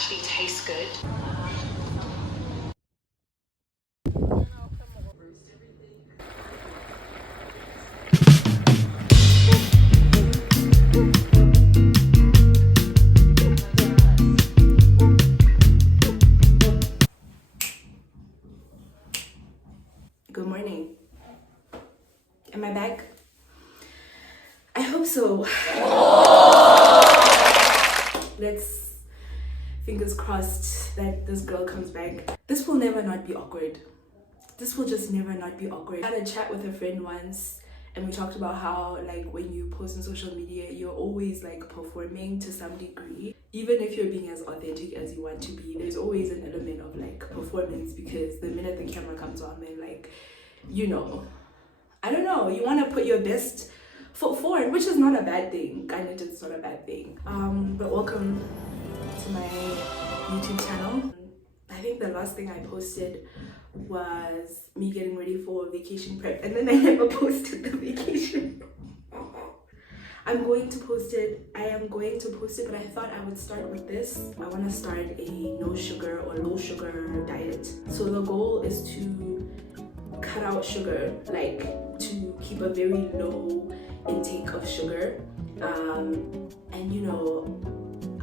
actually taste good. Good morning. Am I back? I hope so. Let's fingers crossed that this girl comes back. This will never not be awkward. This will just never not be awkward. I had a chat with a friend once and we talked about how like when you post on social media, you're always like performing to some degree. Even if you're being as authentic as you want to be, there's always an element of like performance, because the minute the camera comes on, then like, you know, I don't know, you want to put your best foot forward, which is not a bad thing. Kind of, it's not a bad thing. But welcome to my YouTube channel. I think the last thing I posted was me getting ready for vacation prep, and then I never posted the vacation. I'm going to post it. I am going to post it, but I thought I would start with this. I want to start a no sugar or low sugar diet. So the goal is to cut out sugar, like to keep a very low intake of sugar. And you know,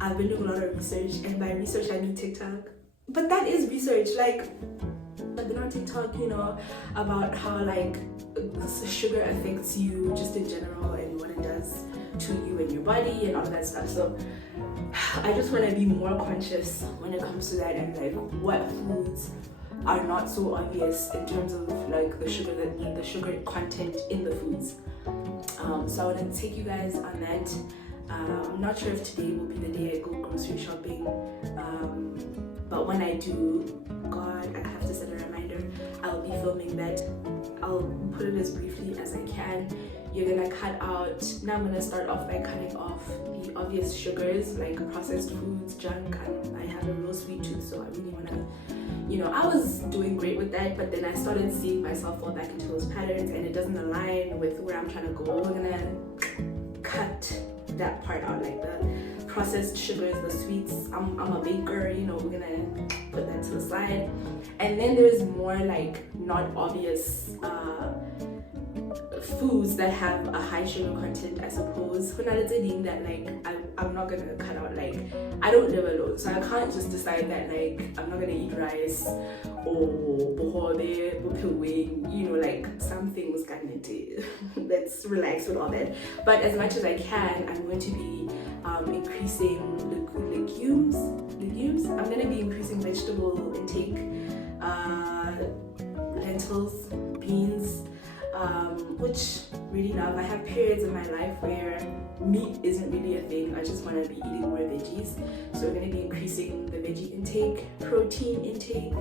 I've been doing a lot of research, and by research I mean TikTok. But that is research. Like I've been on TikTok, you know, about how like sugar affects you just in general and what it does to you and your body and all of that stuff. So I just want to be more conscious when it comes to that, and like what foods are not so obvious in terms of like the sugar content in the foods. So I want to take you guys on that. I'm not sure if today will be the day I go grocery shopping, but when I do, God, I have to set a reminder. I'll be filming that. I'll put it as briefly as I can. You're gonna cut out. Now I'm gonna start off by cutting off the obvious sugars like processed foods, junk. I have a real sweet tooth, so I really wanna, you know, I was doing great with that, but then I started seeing myself fall back into those patterns, and it doesn't align with where I'm trying to go. We're gonna cut that part out, like the processed sugars, the sweets. I'm a baker, you know, we're gonna put that to the side. And then there's more like not obvious foods that have a high sugar content, I suppose. That like I'm not gonna cut out. Like I don't live alone, so I can't just decide that like I'm not gonna eat rice or bohode, bopilwing, you know, like some things kind of let's relax with all that. But as much as I can, I'm going to be increasing legumes. I'm going to be increasing vegetable intake, lentils, beans, which really love. I have periods in my life where meat isn't really a thing. I just want to be eating more veggies. So we're going to be increasing the veggie intake, protein intake,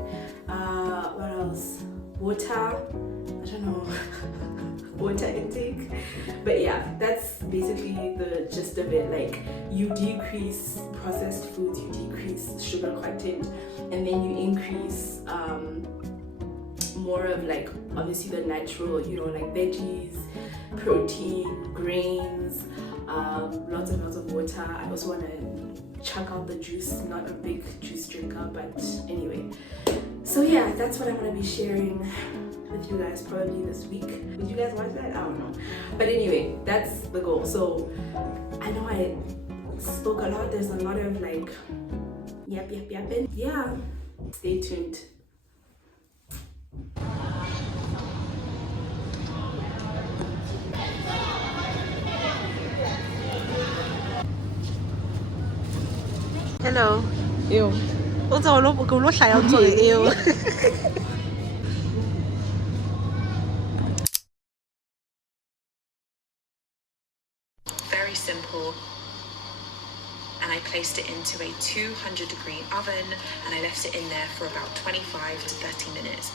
what else? Water, I don't know, water intake. But yeah, that's basically the gist of it. Like you decrease processed foods, you decrease sugar content, and then you increase more of like obviously the natural, you know, like veggies, protein, grains, lots of water. I also want to chuck out the juice. Not a big juice drinker, but anyway. So yeah, that's what I'm going to be sharing with you guys probably this week. Would you guys watch that? I don't know. But anyway, that's the goal. So I know I spoke a lot. There's a lot of like yap. And yeah, stay tuned. Hello. Yêu. Ủa sao lúc cùng lúc xài ông rồi yêu. Very simple. And I placed it into a 200-degree oven, and I left it in there for about 25 to 30 minutes.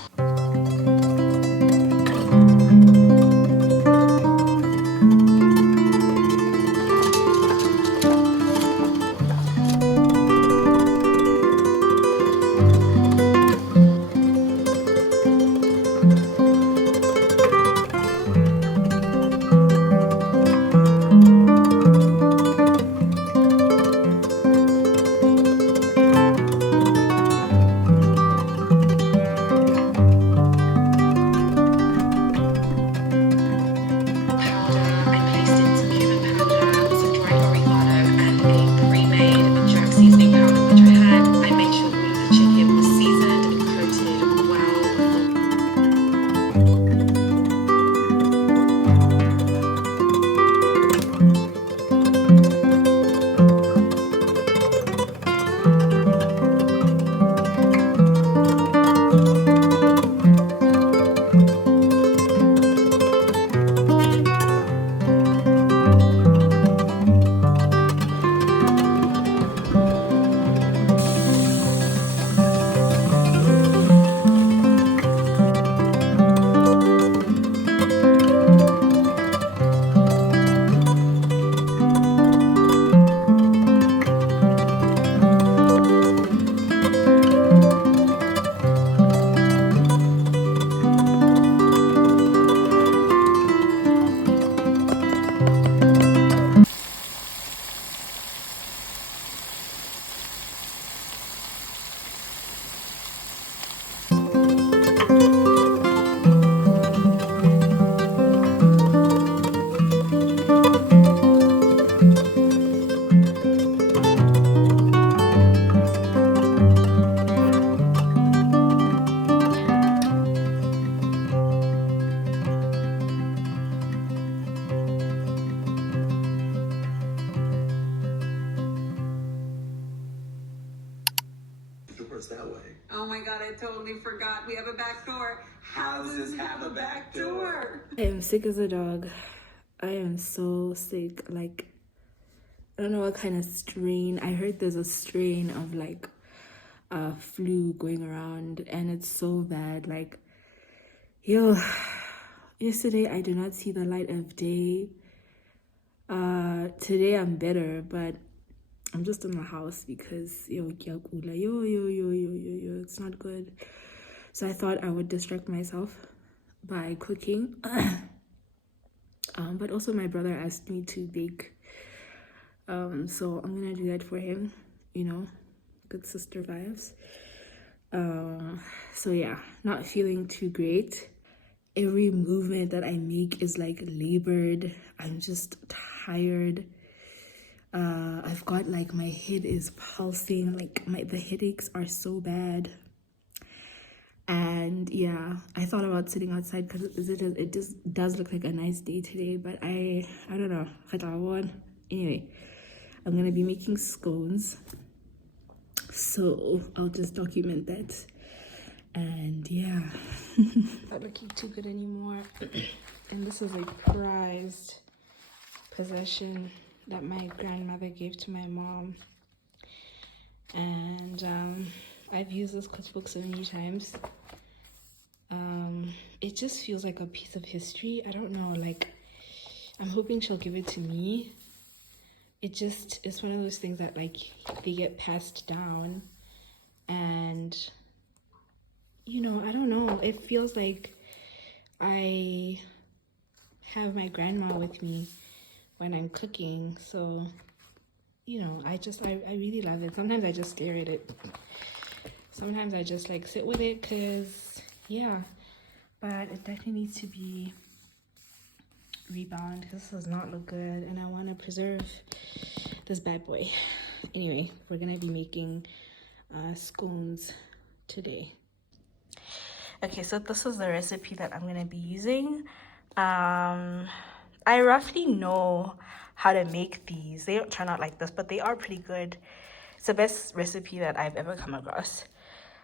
us that way. Oh my god, I totally forgot. We have a back door. Houses have a back door. I am sick as a dog. I am so sick. Like, I don't know what kind of strain. I heard there's a strain of like flu going around, and it's so bad. Like, yo, yesterday I did not see the light of day. Today I'm better, but I'm just in the house because yo, it's not good. So I thought I would distract myself by cooking. But also my brother asked me to bake. So I'm gonna do that for him, you know, good sister vibes. So yeah, not feeling too great. Every movement that I make is like labored. I'm just tired. I've got like my head is pulsing, like the headaches are so bad. And yeah, I thought about sitting outside because it just does look like a nice day today, but I don't know. Anyway, I'm gonna be making scones, so I'll just document that. And yeah, not looking too good anymore. And this is a prized possession that my grandmother gave to my mom, and I've used this cookbook so many times. It just feels like a piece of history. I don't know, like I'm hoping she'll give it to me. It's one of those things that like they get passed down, and you know, I don't know, it feels like I have my grandma with me when I'm cooking. So you know, I really love it. Sometimes I just stare at it, sometimes I just like sit with it, because yeah, but it definitely needs to be rebound because this does not look good, and I want to preserve this bad boy. Anyway, we're gonna be making scones today. Okay, so this is the recipe that I'm gonna be using. I roughly know how to make these. They don't turn out like this, but they are pretty good. It's the best recipe that I've ever come across.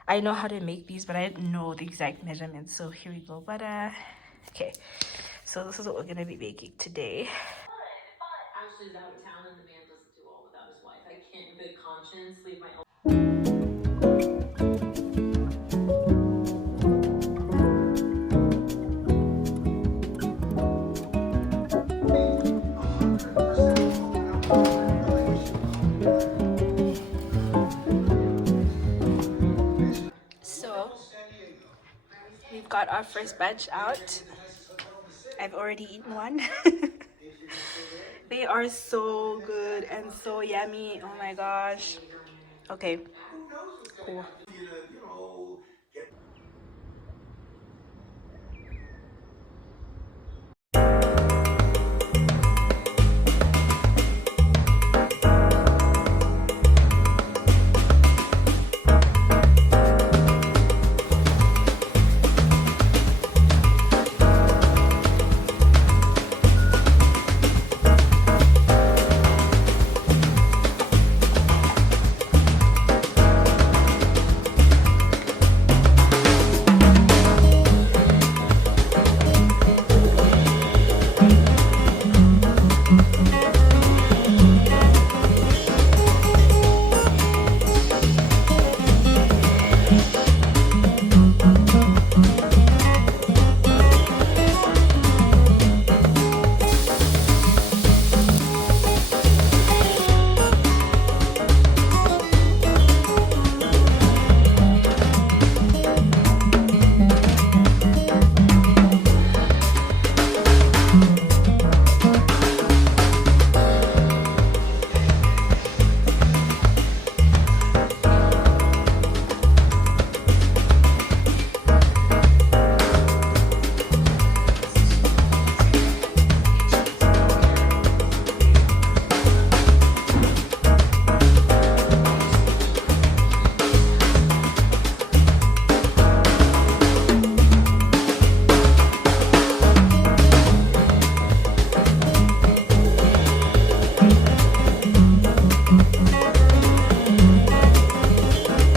I know how to make these, but I didn't know the exact measurements, so here we go. But okay, so this is what we're gonna be making today. Ashley's out of town and the man doesn't do well without his wife. I can't in good conscience leave my own. So we've got our first batch out. I've already eaten one. They are so good and so yummy. Oh my gosh. Okay, cool. You know,